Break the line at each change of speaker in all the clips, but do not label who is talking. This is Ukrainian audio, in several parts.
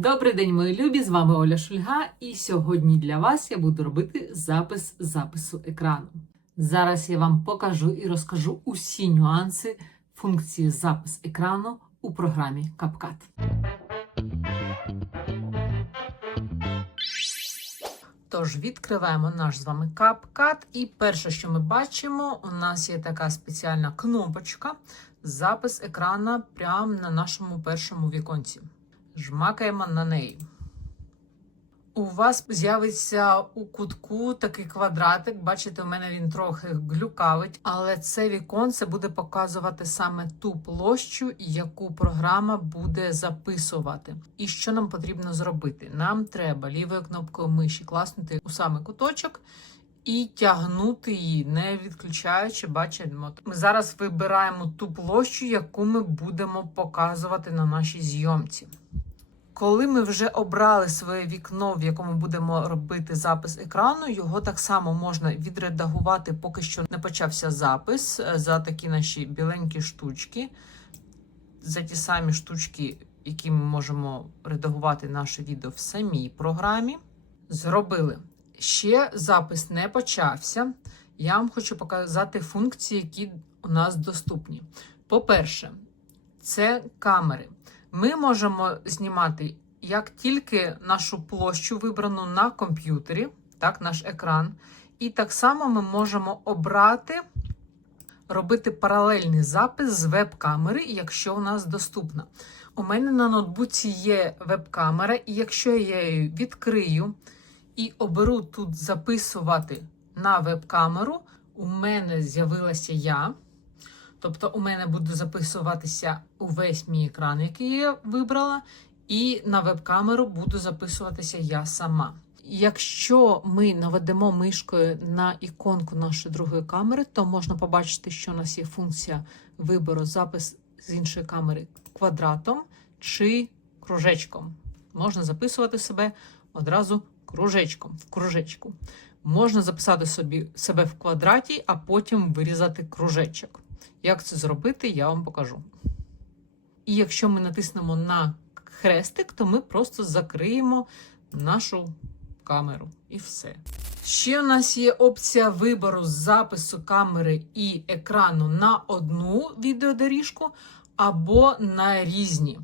Добрий день, мої любі! З вами Оля Шульга, і сьогодні для вас я буду робити запис запису екрану. Зараз я вам покажу і розкажу усі нюанси функції запис екрану у програмі CapCut. Тож відкриваємо наш з вами CapCut, і перше, що ми бачимо, у нас є така спеціальна кнопочка запис екрана прямо на нашому першому віконці. Жмакаємо на неї. У вас з'явиться у кутку такий квадратик. Бачите, у мене він трохи глюкавить, але це віконце буде показувати саме ту площу, яку програма буде записувати. І що нам потрібно зробити? Нам треба лівою кнопкою миші класнути у саме куточок. І тягнути її, не відключаючи, бачимо. Ми зараз вибираємо ту площу, яку ми будемо показувати на нашій зйомці. Коли ми вже обрали своє вікно, в якому будемо робити запис екрану, його так само можна відредагувати, поки що не почався запис е, за такі наші біленькі штучки, за ті самі штучки, які ми можемо редагувати наше відео в самій програмі. Зробили. Ще запис не почався. Я вам хочу показати функції, які у нас доступні. По-перше, це камери. Ми можемо знімати як тільки нашу площу вибрану на комп'ютері, так, наш екран. І так само ми можемо обрати, робити паралельний запис з веб-камери, якщо у нас доступна. У мене на ноутбуці є веб-камера, і якщо я її відкрию і оберу тут записувати на веб-камеру, у мене з'явилася я. Тобто, у мене буде записуватися увесь мій екран, який я вибрала, і на веб-камеру буду записуватися я сама. Якщо ми наведемо мишкою на іконку нашої другої камери, то можна побачити, що у нас є функція вибору запис з іншої камери квадратом чи кружечком. Можна записувати себе одразу кружечком в кружечку. Можна записати собі себе в квадраті, а потім вирізати кружечок. Як це зробити, я вам покажу. І якщо ми натиснемо на хрестик, то ми просто закриємо нашу камеру і все. Ще у нас є опція вибору запису камери і екрану на одну відеодоріжку або на різні.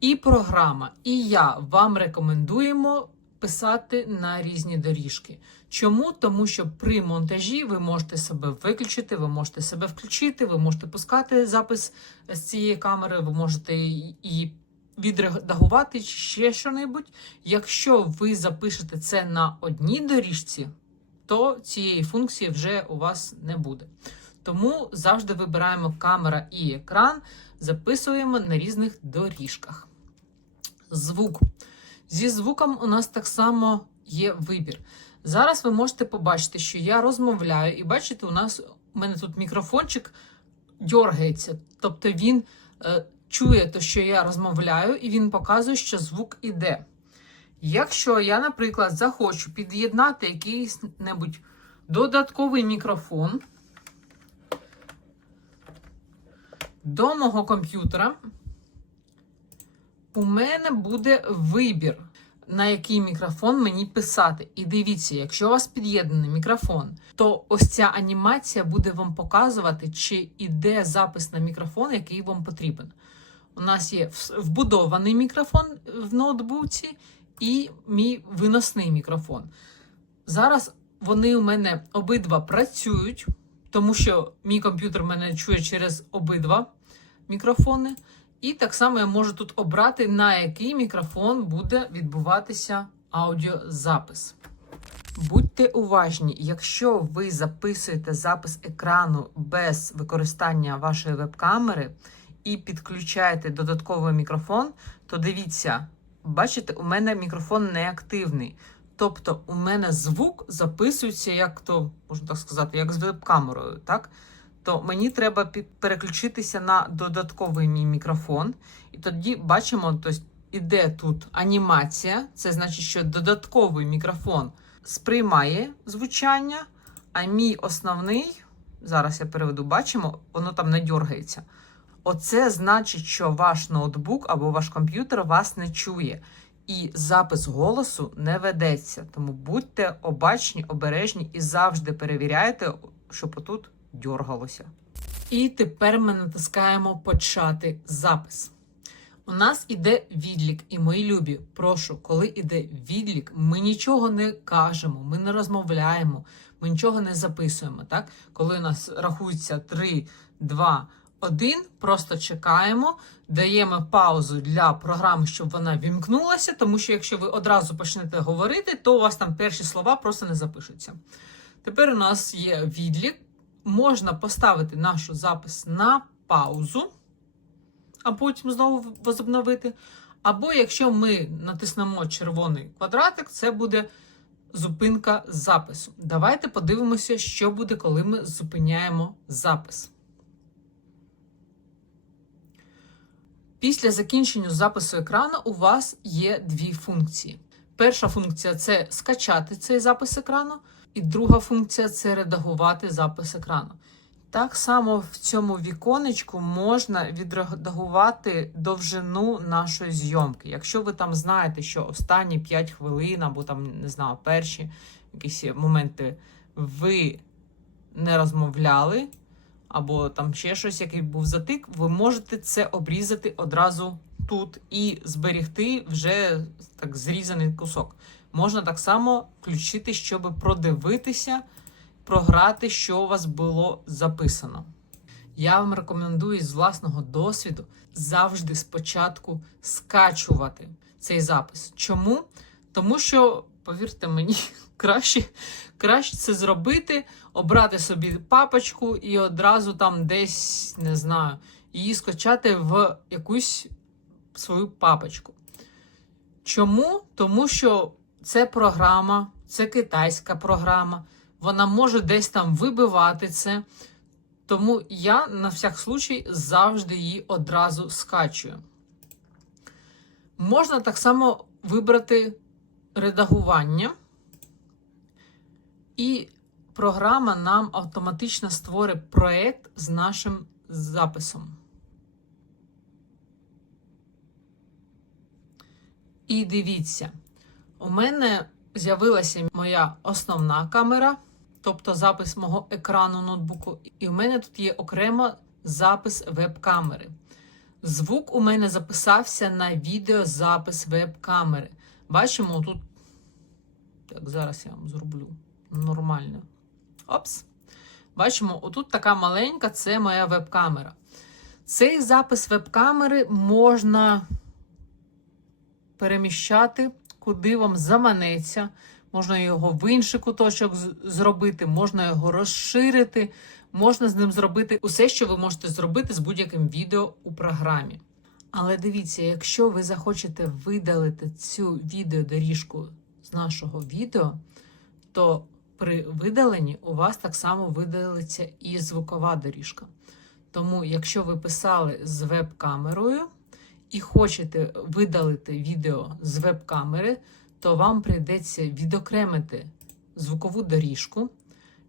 І програма, і я вам рекомендуємо писати на різні доріжки. Чому? Тому що при монтажі ви можете себе виключити, ви можете себе включити, ви можете пускати запис з цієї камери, ви можете її відредагувати ще що-небудь. Якщо ви запишете це на одній доріжці, то цієї функції вже у вас не буде. Тому завжди вибираємо камера і екран, записуємо на різних доріжках. Звук. Зі звуком у нас так само є вибір. Зараз ви можете побачити, що я розмовляю, і бачите, у нас у мене тут мікрофончик дергається. Тобто він е, чує те, що я розмовляю, і він показує, що звук іде. Якщо я, наприклад, захочу під'єднати якийсь небудь додатковий мікрофон до мого комп'ютера, у мене буде вибір, на який мікрофон мені писати. І дивіться, якщо у вас під'єднаний мікрофон, то ось ця анімація буде вам показувати, чи іде запис на мікрофон, який вам потрібен. У нас є вбудований мікрофон в ноутбуці і мій виносний мікрофон. Зараз вони у мене обидва працюють, тому що мій комп'ютер мене чує через обидва мікрофони. І так само я можу тут обрати, на який мікрофон буде відбуватися аудіозапис. Будьте уважні, якщо ви записуєте запис екрану без використання вашої веб-камери і підключаєте додатковий мікрофон, то дивіться, бачите, у мене мікрофон не активний. Тобто, у мене звук записується, як то, можна так сказати, як з веб-камерою. так? То мені треба переключитися на додатковий мій мікрофон. І тоді бачимо, тобто іде тут анімація. Це значить, що додатковий мікрофон сприймає звучання, а мій основний, зараз я переведу, бачимо, воно там не дергається. Оце значить, що ваш ноутбук або ваш комп'ютер вас не чує. і запис голосу не ведеться. Тому будьте обачні, обережні і завжди перевіряйте, щоб отут дьоргалося. І тепер ми натискаємо почати запис. У нас іде відлік, і мої любі, прошу, коли іде відлік, ми нічого не кажемо, ми не розмовляємо, ми нічого не записуємо. Так? Коли у нас рахується 3, 2, 1, просто чекаємо, даємо паузу для програми, щоб вона вімкнулася, тому що якщо ви одразу почнете говорити, то у вас там перші слова просто не запишуться. Тепер у нас є відлік. Можна поставити наш запис на паузу а потім знову возобновити. Або якщо ми натиснемо червоний квадратик, це буде зупинка запису. Давайте подивимося, що буде, коли ми зупиняємо запис. Після закінчення запису екрану у вас є дві функції. Перша функція це скачати цей запис екрану, і друга функція це редагувати запис екрану. Так само в цьому віконечку можна відредагувати довжину нашої зйомки. Якщо ви там знаєте, що останні 5 хвилин, або там, не знаю, перші якісь моменти ви не розмовляли, або там ще щось, який був затик, ви можете це обрізати одразу тут і зберегти вже так зрізаний кусок. Можна так само включити, щоб продивитися програти, що у вас було записано. Я вам рекомендую з власного досвіду завжди спочатку скачувати цей запис. Чому? Тому що, повірте мені, краще, краще це зробити, обрати собі папочку і одразу там десь, не знаю, її скачати в якусь свою папочку. Чому? Тому що це програма, це китайська програма вона може десь там вибивати це. Тому я на всяк случай завжди її одразу скачую. Можна так само вибрати редагування, і програма нам автоматично створить проєкт з нашим записом. І дивіться, у мене з'явилася моя основна камера тобто запис мого екрану ноутбуку. І в мене тут є окремо запис веб-камери. Звук у мене записався на відеозапис веб-камери. Бачимо тут. Так, зараз я вам зроблю нормально. Опс. Бачимо, отут така маленька це моя веб-камера. Цей запис веб-камери можна переміщати, куди вам заманеться можна його в інший куточок зробити, можна його розширити, можна з ним зробити усе, що ви можете зробити з будь-яким відео у програмі. Але дивіться, якщо ви захочете видалити цю відеодоріжку з нашого відео, то при видаленні у вас так само видалиться і звукова доріжка. Тому, якщо ви писали з веб-камерою і хочете видалити відео з веб-камери, то вам прийдеться відокремити звукову доріжку.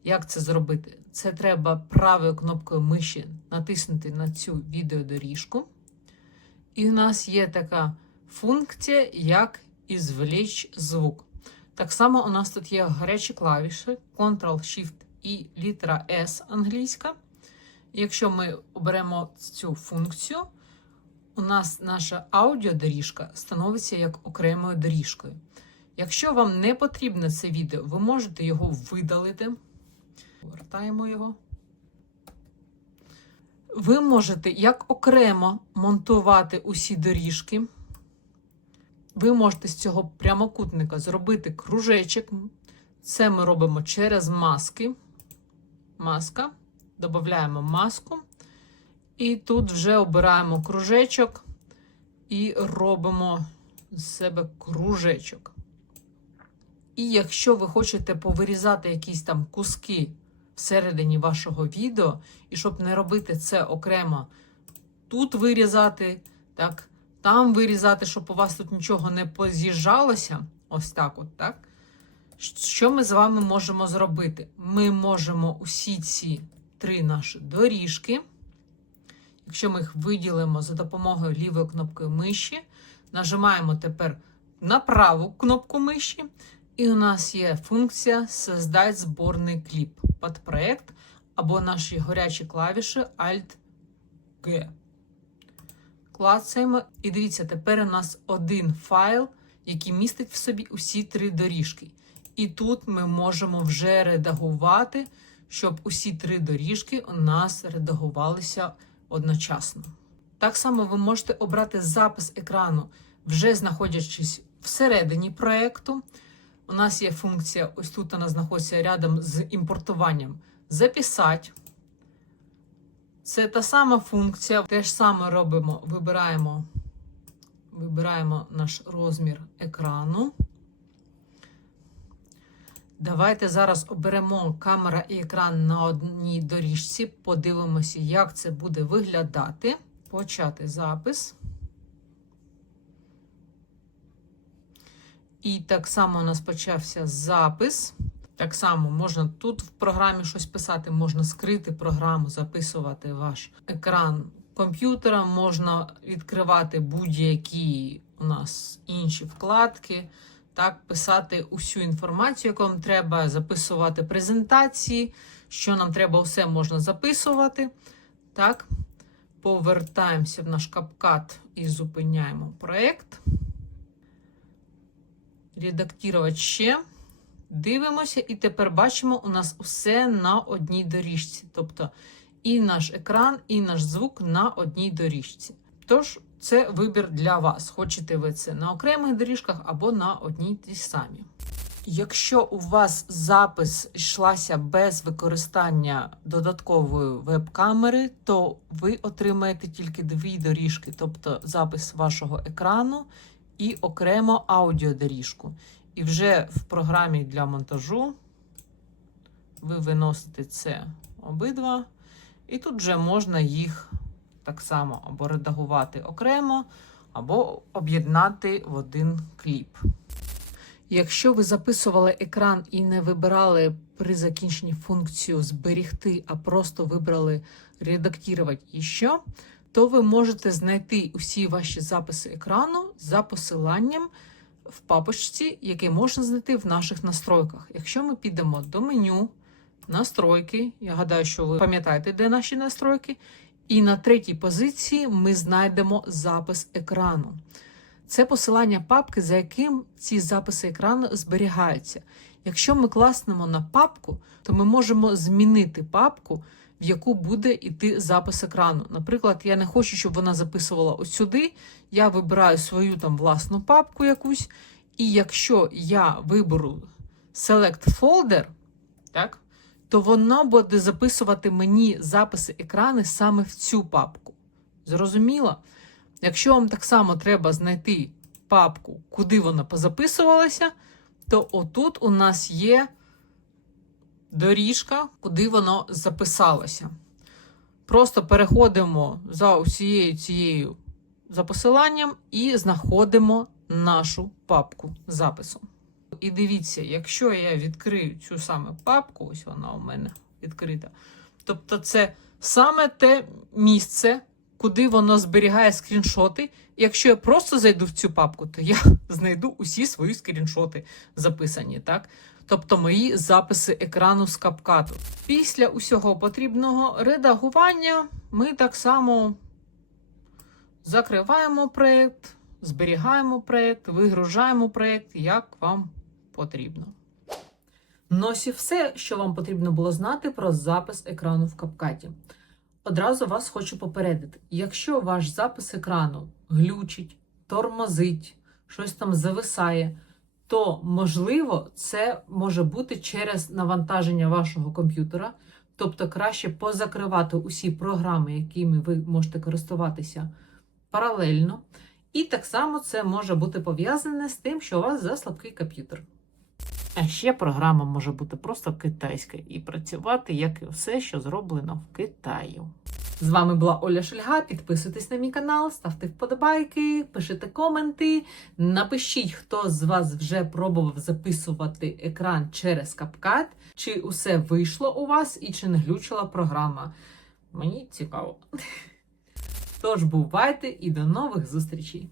Як це зробити? Це треба правою кнопкою миші натиснути на цю відеодоріжку. І в нас є така функція, як ізвліч звук. Так само у нас тут є гарячі клавіші Ctrl-Shift і літера S англійська. якщо ми оберемо цю функцію, у нас наша аудіодоріжка становиться як окремою доріжкою. Якщо вам не потрібне це відео, ви можете його видалити. Повертаємо його. Ви можете як окремо монтувати усі доріжки. Ви можете з цього прямокутника зробити кружечок. Це ми робимо через маски. Маска. Додаємо маску. І тут вже обираємо кружечок і робимо з себе кружечок. І якщо ви хочете повирізати якісь там куски всередині вашого відео, і щоб не робити це окремо, тут вирізати, так, там вирізати, щоб у вас тут нічого не поз'їжджалося, ось так от, так? Що ми з вами можемо зробити? Ми можемо усі ці три наші доріжки, якщо ми їх виділимо за допомогою лівої кнопки миші, нажимаємо тепер на праву кнопку миші, і у нас є функція Создать зборний кліп під проект або наші горячі клавіші Alt-G. Клацаємо, і дивіться, тепер у нас один файл, який містить в собі усі три доріжки. І тут ми можемо вже редагувати, щоб усі три доріжки у нас редагувалися одночасно. Так само ви можете обрати запис екрану, вже знаходячись всередині проєкту. У нас є функція, ось тут вона знаходиться рядом з імпортуванням. Записати. Це та сама функція. Те ж саме робимо, вибираємо, вибираємо наш розмір екрану. Давайте зараз оберемо камера і екран на одній доріжці, подивимося, як це буде виглядати. Почати запис. І так само у нас почався запис. Так само можна тут в програмі щось писати, можна скрити програму, записувати ваш екран комп'ютера, можна відкривати будь-які у нас інші вкладки, так, писати усю інформацію, яку вам треба, записувати презентації, що нам треба, все можна записувати. Так, повертаємося в наш капкат і зупиняємо проєкт. Редактувати ще. Дивимося, і тепер бачимо, у нас все на одній доріжці. Тобто і наш екран, і наш звук на одній доріжці. Тож, це вибір для вас. Хочете ви це на окремих доріжках або на одній тій самій. Якщо у вас запис йшлася без використання додаткової веб-камери, то ви отримаєте тільки дві доріжки, тобто запис вашого екрану і окремо аудіодоріжку. І вже в програмі для монтажу ви виносите це обидва, і тут вже можна їх так само або редагувати окремо, або об'єднати в один кліп. Якщо ви записували екран і не вибирали при закінченні функцію зберігти, а просто вибрали редактувати іще, то ви можете знайти усі ваші записи екрану за посиланням в папочці, яке можна знайти в наших настройках. Якщо ми підемо до меню, настройки, я гадаю, що ви пам'ятаєте, де наші настройки, і на третій позиції ми знайдемо запис екрану. Це посилання папки, за яким ці записи екрану зберігаються. Якщо ми класнемо на папку, то ми можемо змінити папку, в яку буде йти запис екрану. Наприклад, я не хочу, щоб вона записувала ось сюди. Я вибираю свою там власну папку якусь. І якщо я виберу Select Folder, так, то воно буде записувати мені записи екрани саме в цю папку. Зрозуміло? Якщо вам так само треба знайти папку, куди вона позаписувалася, то отут у нас є доріжка, куди воно записалося. Просто переходимо за усією цією за посиланням і знаходимо нашу папку запису. І дивіться, якщо я відкрию цю саме папку, ось вона у мене відкрита. Тобто, це саме те місце, куди воно зберігає скріншоти. Якщо я просто зайду в цю папку, то я знайду усі свої скріншоти записані, так? Тобто мої записи екрану з капкату. Після усього потрібного редагування ми так само закриваємо проєкт, зберігаємо проєкт, вигружаємо проєкт, як вам потрібно. Ну і все, що вам потрібно було знати про запис екрану в капкаті. Одразу вас хочу попередити: якщо ваш запис екрану глючить, тормозить, щось там зависає, то можливо це може бути через навантаження вашого комп'ютера. Тобто краще позакривати усі програми, якими ви можете користуватися паралельно. І так само це може бути пов'язане з тим, що у вас за слабкий комп'ютер. А ще програма може бути просто китайська і працювати, як і все, що зроблено в Китаї. З вами була Оля Шельга. Підписуйтесь на мій канал, ставте вподобайки, пишите коменти. Напишіть, хто з вас вже пробував записувати екран через CapCut, чи усе вийшло у вас і чи не глючила програма. Мені цікаво. Тож бувайте і до нових зустрічей!